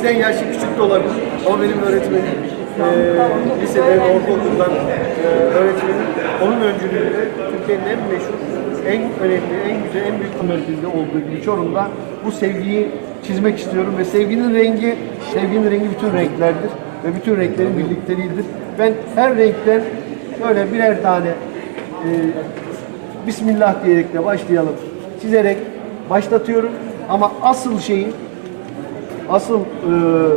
bizden yaşlı küçük de olabilir. O benim öğretmenim. Ee, lisede ve ortaokuldan e, öğretmenim. Onun öncülüğünde Türkiye'nin en meşhur, en önemli, en güzel, en büyük merkezinde olduğu gibi Çorum'da bu sevgiyi çizmek istiyorum ve sevginin rengi, sevginin rengi bütün renklerdir ve bütün renklerin birlikteliğidir. Ben her renkten böyle birer tane e, Bismillah diyerek de başlayalım. Çizerek başlatıyorum ama asıl şeyi, asıl e,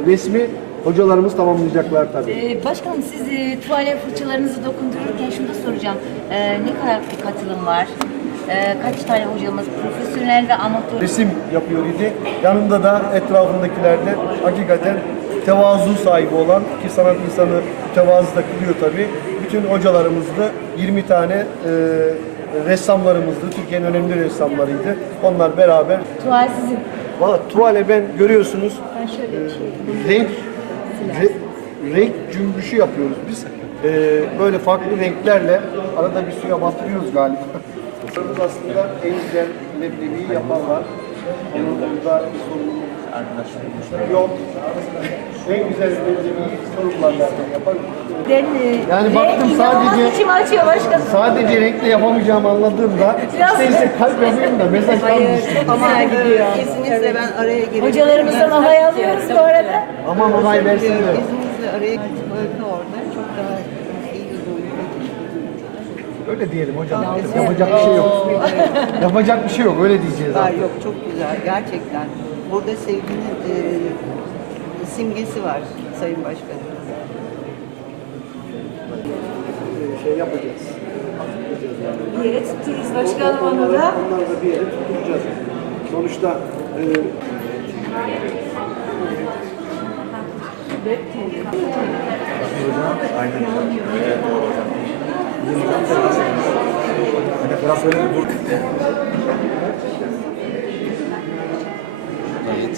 resmi hocalarımız tamamlayacaklar tabii. Ee, başkanım siz e, tuvalet fırçalarınızı dokundururken şunu da soracağım. Ee, ne kadar bir katılım var? Ee, kaç tane hocamız profesyonel ve amatör? Resim yapıyor idi. Yanında da etrafındakilerde hakikaten tevazu sahibi olan ki sanat insanı tevazu da kılıyor tabii. Bütün hocalarımızdı. 20 tane e, ressamlarımızdı. Türkiye'nin önemli ressamlarıydı. Onlar beraber Tuval sizin. Valla tuvale ben görüyorsunuz Ben şöyle bir şey. renk re- renk cümbüşü yapıyoruz biz. Ee, böyle farklı renklerle arada bir suya batırıyoruz galiba. Sorumuz aslında en güzel leblebiyi yapanlar. Onun burada bir sorunumuz yok. En güzel sorumlulardan yapan. Ben, e, Yani baktım sadece- açıyor başkanım. Sadece renkle yapamayacağımı anladığımda Biraz- işte kalp yapayım da mesaj kalmış. Çok güzel gidiyor. İzninizle ben araya gireyim. Hocalarımızdan onay alıyoruz bu arada. Aman onay versinler. İzninizle araya girip öykü orada çok daha. Öyle diyelim hocam. Yapacak bir şey yok. Yapacak bir şey yok. Öyle diyeceğiz Var artık. yok çok güzel gerçekten. Burada sevginin e, simgesi var Sayın Başkanım. Şey yapacağız. Bir yere tuttururuz başkanım onu da. Onları da bir yere tutturacağız. Sonuçta e,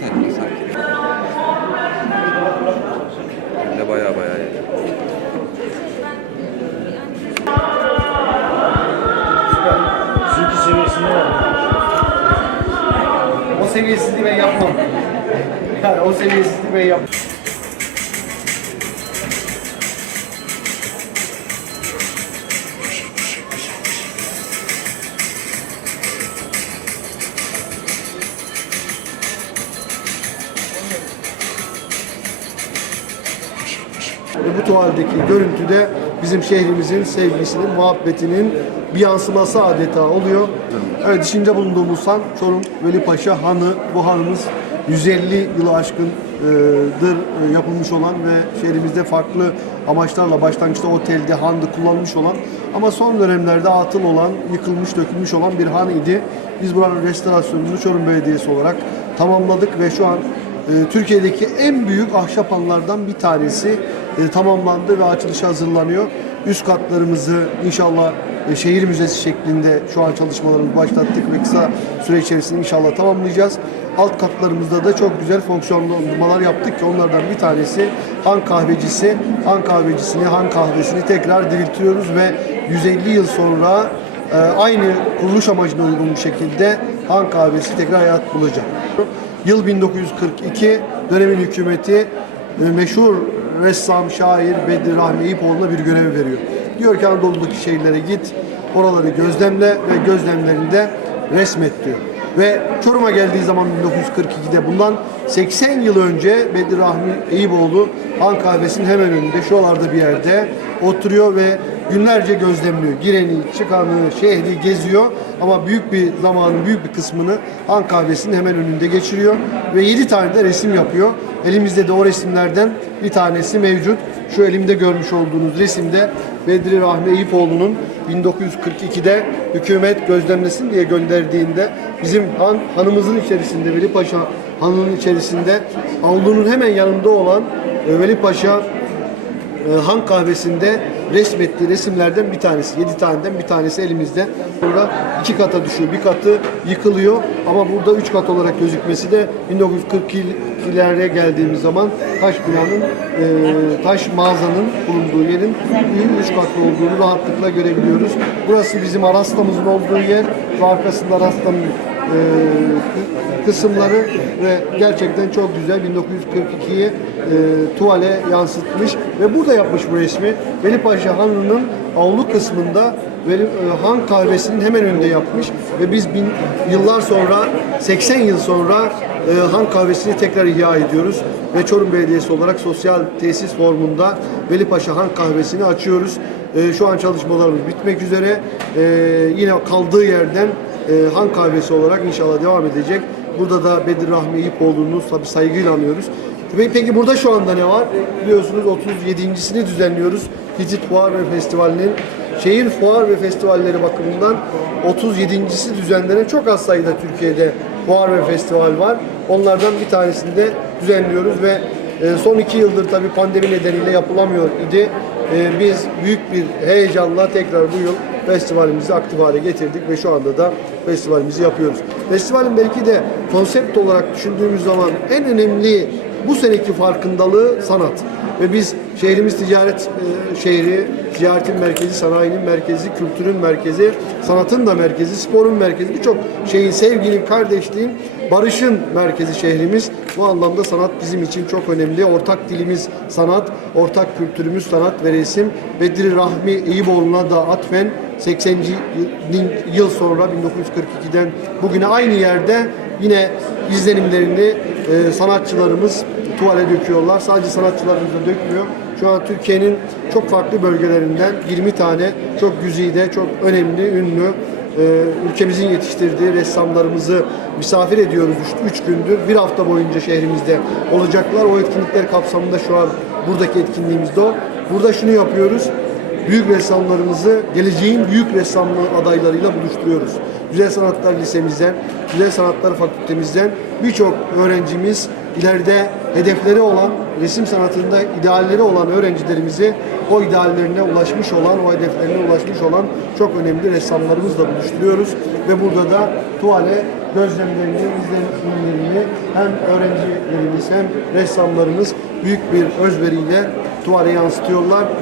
Yeter sanki. Hem de baya baya yani. Çünkü seviyesinde var. O seviyesizliği ben yapmam. Yani o seviyesizliği ben yapmam. Bu tuvaldeki görüntüde bizim şehrimizin sevgisinin, muhabbetinin bir yansıması adeta oluyor. Evet, içinde bulunduğumuz han Çorum Velipaşa Hanı. Bu hanımız 150 yılı aşkındır e, yapılmış olan ve şehrimizde farklı amaçlarla başlangıçta otelde, handa kullanılmış olan ama son dönemlerde atıl olan, yıkılmış, dökülmüş olan bir han idi. Biz buranın restorasyonunu Çorum Belediyesi olarak tamamladık ve şu an e, Türkiye'deki en büyük ahşap hanlardan bir tanesi e, tamamlandı ve açılışa hazırlanıyor. Üst katlarımızı inşallah e, şehir müzesi şeklinde şu an çalışmalarımızı başlattık ve kısa süre içerisinde inşallah tamamlayacağız. Alt katlarımızda da çok güzel fonksiyonlandırmalar yaptık ki onlardan bir tanesi Han kahvecisi. Han kahvecisini, Han kahvesini tekrar diriltiyoruz ve 150 yıl sonra e, aynı kuruluş amacına uygun bir şekilde Han kahvesi tekrar hayat bulacak. Yıl 1942 dönemin hükümeti meşhur ressam, şair Bedri Rahmi Eyüpoğlu'na bir görev veriyor. Diyor ki Anadolu'daki şehirlere git, oraları gözlemle ve gözlemlerinde resmet diyor. Ve Çorum'a geldiği zaman 1942'de bundan 80 yıl önce Bedri Rahmi Eyüboğlu Han Kahvesi'nin hemen önünde şuralarda bir yerde oturuyor ve günlerce gözlemliyor. Gireni, çıkanı, şehri geziyor ama büyük bir zamanın büyük bir kısmını Han Kahvesi'nin hemen önünde geçiriyor ve 7 tane de resim yapıyor. Elimizde de o resimlerden bir tanesi mevcut. Şu elimde görmüş olduğunuz resimde Bedri Rahmi Eyüpoğlu'nun 1942'de hükümet gözlemlesin diye gönderdiğinde bizim han, hanımızın içerisinde Veli Paşa hanının içerisinde avlunun hemen yanında olan e, Veli Paşa e, Han kahvesinde resmettiği resimlerden bir tanesi. Yedi taneden bir tanesi elimizde. Sonra iki kata düşüyor. Bir katı yıkılıyor ama burada üç kat olarak gözükmesi de 1942'lere geldiğimiz zaman taş binanın, e, taş mağazanın bulunduğu yerin üç katlı olduğunu rahatlıkla görebiliyoruz. Burası bizim Arasta'mızın olduğu yer ve arkasında Arasta'nın e, kısımları ve gerçekten çok güzel 1942'yi e, tuvale yansıtmış ve burada yapmış bu resmi. Veli Hanı'nın avlu kısmında Veli, e, Han kahvesinin hemen önünde yapmış ve biz bin, yıllar sonra 80 yıl sonra e, Han kahvesini tekrar ihya ediyoruz ve Çorum Belediyesi olarak sosyal tesis formunda Veli Paşa Han kahvesini açıyoruz. E, şu an çalışmalarımız bitmek üzere. E, yine kaldığı yerden e, Han kahvesi olarak inşallah devam edecek. Burada da Bedir Rahmi Eyüpoğlu'nu tabii saygıyla anıyoruz. Peki burada şu anda ne var? Biliyorsunuz 37.sini düzenliyoruz. Hitit Fuar ve Festivali'nin şehir fuar ve festivalleri bakımından 37.si düzenlenen çok az sayıda Türkiye'de fuar ve festival var. Onlardan bir tanesini de düzenliyoruz ve e, son iki yıldır tabii pandemi nedeniyle yapılamıyor idi. E, Biz büyük bir heyecanla tekrar bu yıl festivalimizi aktif hale getirdik ve şu anda da festivalimizi yapıyoruz. Festivalin belki de konsept olarak düşündüğümüz zaman en önemli bu seneki farkındalığı sanat. Ve biz şehrimiz ticaret e, şehri, ticaretin merkezi, sanayinin merkezi, kültürün merkezi, sanatın da merkezi, sporun merkezi, birçok şeyin, sevginin, kardeşliğin, barışın merkezi şehrimiz. Bu anlamda sanat bizim için çok önemli. Ortak dilimiz sanat, ortak kültürümüz sanat ve resim. Bedri Rahmi Eyüboğlu'na da atfen 80. yıl sonra 1942'den bugüne aynı yerde yine izlenimlerini e, sanatçılarımız tuvale döküyorlar. Sadece sanatçılarımız da dökmüyor. Şu an Türkiye'nin çok farklı bölgelerinden 20 tane çok güzide, çok önemli, ünlü e, ülkemizin yetiştirdiği ressamlarımızı misafir ediyoruz 3 gündür. Bir hafta boyunca şehrimizde olacaklar. O etkinlikler kapsamında şu an buradaki etkinliğimiz de o. Burada şunu yapıyoruz büyük ressamlarımızı geleceğin büyük ressamlığı adaylarıyla buluşturuyoruz. Güzel Sanatlar Lisemizden, Güzel Sanatlar Fakültemizden birçok öğrencimiz ileride hedefleri olan, resim sanatında idealleri olan öğrencilerimizi o ideallerine ulaşmış olan, o hedeflerine ulaşmış olan çok önemli ressamlarımızla buluşturuyoruz. Ve burada da tuvale gözlemlerini, izlenimlerini hem öğrencilerimiz hem ressamlarımız büyük bir özveriyle tuvale yansıtıyorlar.